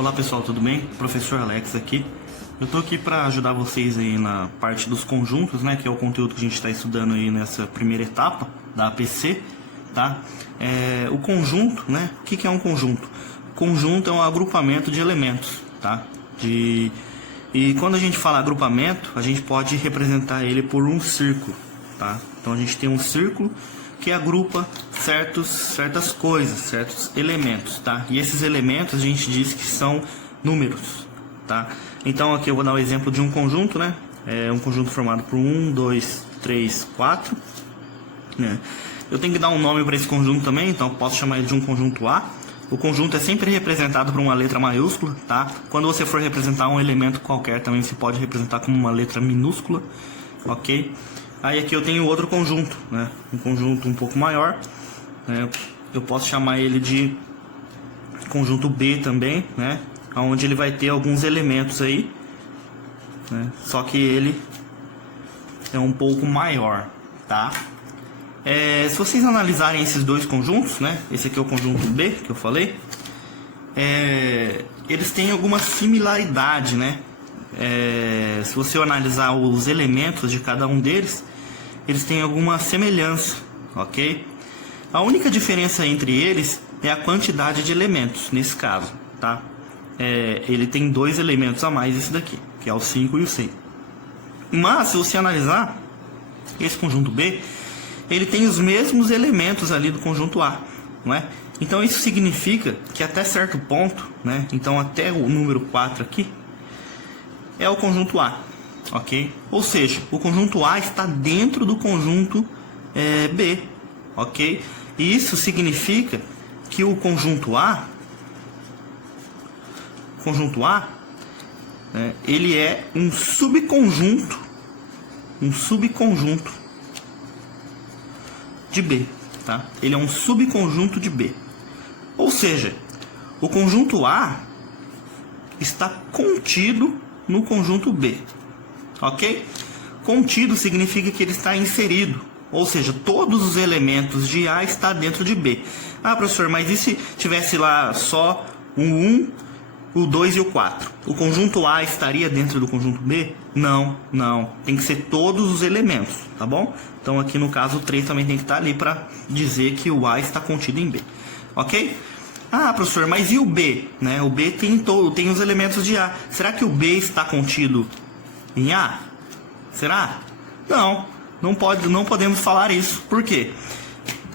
Olá pessoal, tudo bem? Professor Alex aqui. Eu tô aqui para ajudar vocês aí na parte dos conjuntos, né? Que é o conteúdo que a gente está estudando aí nessa primeira etapa da APC, tá? O conjunto, né? O que é um conjunto? Conjunto é um agrupamento de elementos, tá? E quando a gente fala agrupamento, a gente pode representar ele por um círculo, tá? Então a gente tem um círculo que agrupa certas coisas, certos elementos, tá? E esses elementos a gente diz que são números, tá? Então aqui eu vou dar o exemplo de um conjunto, né? É um conjunto formado por 1, 2, 3, 4, né? Eu tenho que dar um nome para esse conjunto também, então eu posso chamar ele de um conjunto A. O conjunto é sempre representado por uma letra maiúscula, tá? Quando você for representar um elemento qualquer, também se pode representar como uma letra minúscula, ok? Aí aqui eu tenho outro conjunto, né? Um conjunto um pouco maior, né? Eu posso chamar ele de conjunto B também, né? Onde ele vai ter alguns elementos aí, né? Só que ele é um pouco maior, tá? Se vocês analisarem esses dois conjuntos, né? Esse aqui é o conjunto B que eu falei, eles têm alguma similaridade, né? Se você analisar os elementos de cada um deles, eles têm alguma semelhança, ok? A única diferença entre eles é a quantidade de elementos, nesse caso, tá? Ele tem dois elementos a mais, esse daqui, que é o 5 e o 6. Mas, se você analisar esse conjunto B, ele tem os mesmos elementos ali do conjunto A, não é? Então, isso significa que até certo ponto, né? Então, até o número 4 aqui, é o conjunto A, ok? Ou seja, o conjunto A está dentro do conjunto B, ok? E isso significa que o conjunto A, ele é um subconjunto de B, tá? Ele é um subconjunto de B. Ou seja, o conjunto A está contido no conjunto B, ok? Contido significa que ele está inserido, ou seja, todos os elementos de A estão dentro de B. Ah, professor, mas e se tivesse lá só o 1, o 2 e o 4? O conjunto A estaria dentro do conjunto B? Não, não. Tem que ser todos os elementos, tá bom? Então aqui no caso o 3 também tem que estar ali para dizer que o A está contido em B, ok? Ah, professor, mas e o B? Né? O B tem os elementos de A. Será que o B está contido em A? Será? Não, não podemos falar isso. Por quê?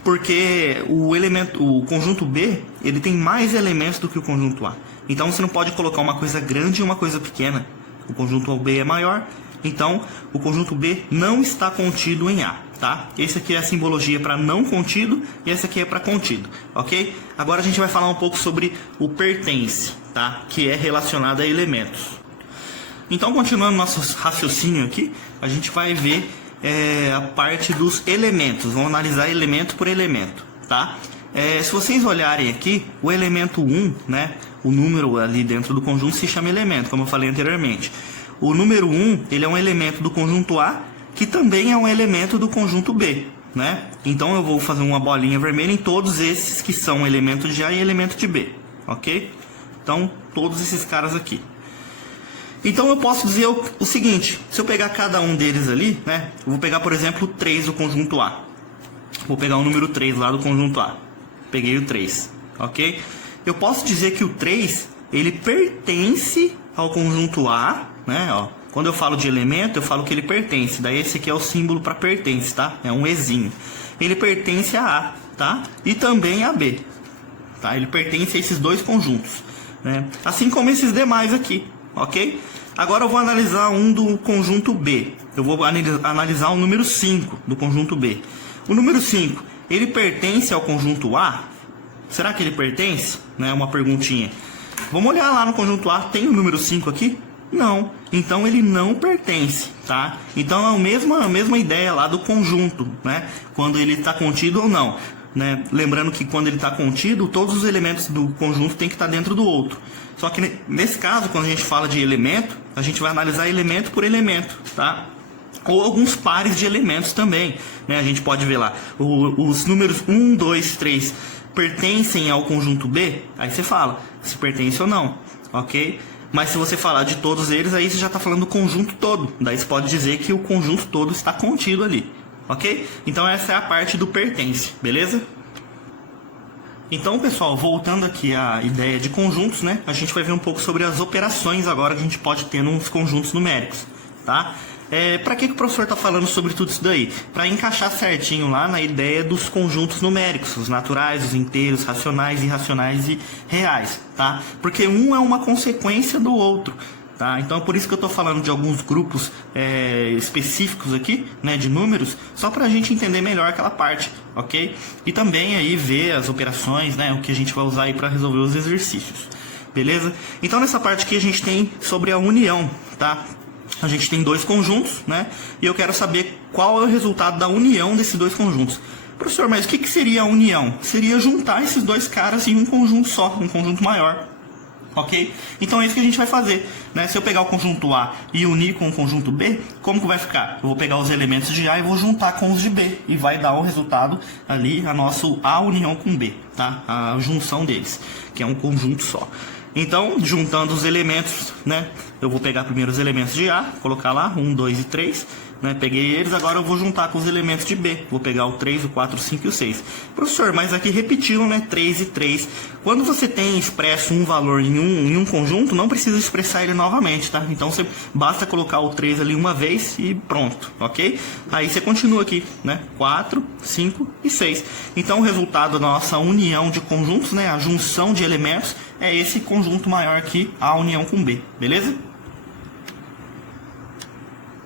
Porque o conjunto B, ele tem mais elementos do que o conjunto A. Então você não pode colocar uma coisa grande e uma coisa pequena. O conjunto B é maior, então o conjunto B não está contido em A, tá? Esse aqui é a simbologia para não contido e esse aqui é para contido, ok? Agora a gente vai falar um pouco sobre o pertence, tá? Que é relacionado a elementos. Então, continuando nosso raciocínio aqui, a gente vai ver a parte dos elementos. Vamos analisar elemento por elemento, tá? Se vocês olharem aqui, o elemento 1, né? O número ali dentro do conjunto se chama elemento, como eu falei anteriormente. O número 1, ele é um elemento do conjunto A, que também é um elemento do conjunto B, né? Então eu vou fazer uma bolinha vermelha em todos esses que são elemento de A e elemento de B, ok? Então, todos esses caras aqui. Então eu posso dizer o seguinte, se eu pegar cada um deles ali, né? Eu vou pegar, por exemplo, o 3 do conjunto A. Vou pegar o número 3 lá do conjunto A. Peguei o 3, ok? Eu posso dizer que o 3, ele pertence ao conjunto A, né? Ó, quando eu falo de elemento, eu falo que ele pertence. Daí esse aqui é o símbolo para pertence, tá? É um Ezinho. Ele pertence a A, tá? E também a B, tá? Ele pertence a esses dois conjuntos, né? Assim como esses demais aqui, ok? Agora eu vou analisar um do conjunto B. Eu vou analisar o número 5 do conjunto B. O número 5, ele pertence ao conjunto A? Será que ele pertence? Né? Uma perguntinha. Vamos olhar lá no conjunto A, tem o número 5 aqui? Não. Então ele não pertence, tá? Então é a mesma ideia lá do conjunto, né? Quando ele está contido ou não, né? Lembrando que quando ele está contido, todos os elementos do conjunto tem que estar dentro do outro. Só que nesse caso, quando a gente fala de elemento, a gente vai analisar elemento por elemento, tá? Ou alguns pares de elementos também, né? A gente pode ver lá os números 1, 2, 3 pertencem ao conjunto B, aí você fala se pertence ou não, ok? Mas se você falar de todos eles, aí você já está falando do conjunto todo. Daí você pode dizer que o conjunto todo está contido ali, ok? Então essa é a parte do pertence, beleza? Então, pessoal, voltando aqui à ideia de conjuntos, né? A gente vai ver um pouco sobre as operações agora que a gente pode ter nos conjuntos numéricos, tá? Para que o professor está falando sobre tudo isso daí? Para encaixar certinho lá na ideia dos conjuntos numéricos, os naturais, os inteiros, racionais, irracionais e reais, tá? Porque um é uma consequência do outro, tá? Então é por isso que eu estou falando de alguns grupos específicos aqui, né, de números, só para a gente entender melhor aquela parte, ok? E também aí ver as operações, né, o que a gente vai usar aí para resolver os exercícios, beleza? Então nessa parte aqui a gente tem sobre a união, tá? A gente tem dois conjuntos, né? E eu quero saber qual é o resultado da união desses dois conjuntos. Professor, mas o que seria a união? Seria juntar esses dois caras em um conjunto só, um conjunto maior. Ok? Então é isso que a gente vai fazer, né? Se eu pegar o conjunto A e unir com o conjunto B, como que vai ficar? Eu vou pegar os elementos de A e vou juntar com os de B. E vai dar o resultado ali, a nossa A união com B, tá? A junção deles, que é um conjunto só. Então, juntando os elementos, né? Eu vou pegar primeiro os elementos de A, colocar lá, 1, 2 e 3, né? Peguei eles, agora eu vou juntar com os elementos de B. Vou pegar o 3, o 4, o 5 e o 6. Professor, mas aqui repetindo, né? 3 e 3. Quando você tem expresso um valor em um conjunto, não precisa expressar ele novamente, tá? Então, você basta colocar o 3 ali uma vez e pronto, ok? Aí você continua aqui, né? 4, 5 e 6. Então, o resultado da nossa união de conjuntos, né? A junção de elementos, é esse conjunto maior aqui, A união com B, beleza?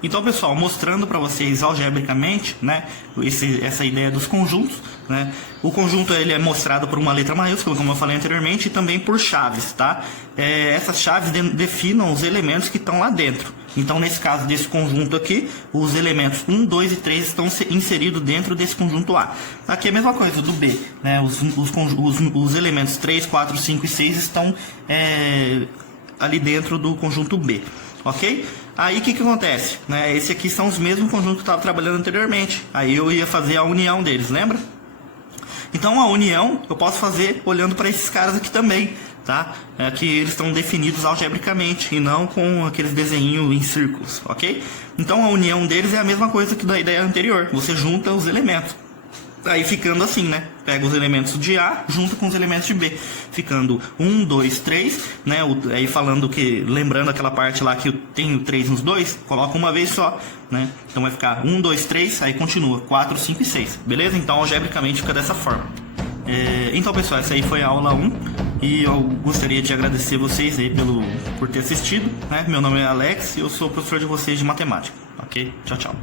Então, pessoal, mostrando para vocês algebricamente, né, essa ideia dos conjuntos, né? O conjunto ele é mostrado por uma letra maiúscula, como eu falei anteriormente, e também por chaves, tá? Essas chaves definem os elementos que estão lá dentro. Então, nesse caso desse conjunto aqui, os elementos 1, 2 e 3 estão inseridos dentro desse conjunto A. Aqui é a mesma coisa do B, né? Os elementos 3, 4, 5 e 6 estão ali dentro do conjunto B, ok? Aí o que acontece? Né? Esse aqui são os mesmos conjuntos que eu estava trabalhando anteriormente. Aí eu ia fazer a união deles, lembra? Então a união eu posso fazer olhando para esses caras aqui também, tá? Que eles estão definidos algebricamente e não com aqueles desenhinhos em círculos, ok? Então a união deles é a mesma coisa que da ideia anterior. Você junta os elementos. Aí ficando assim, né? Pega os elementos de A junto com os elementos de B. Ficando 1, 2, 3, né? Aí falando que, lembrando aquela parte lá que eu tenho 3 nos dois, coloca uma vez só, né? Então vai ficar 1, 2, 3, aí continua 4, 5 e 6, beleza? Então algebricamente fica dessa forma. Então, pessoal, essa aí foi a aula 1 e eu gostaria de agradecer vocês aí por ter assistido, né? Meu nome é Alex e eu sou professor de vocês de matemática, ok? Tchau, tchau.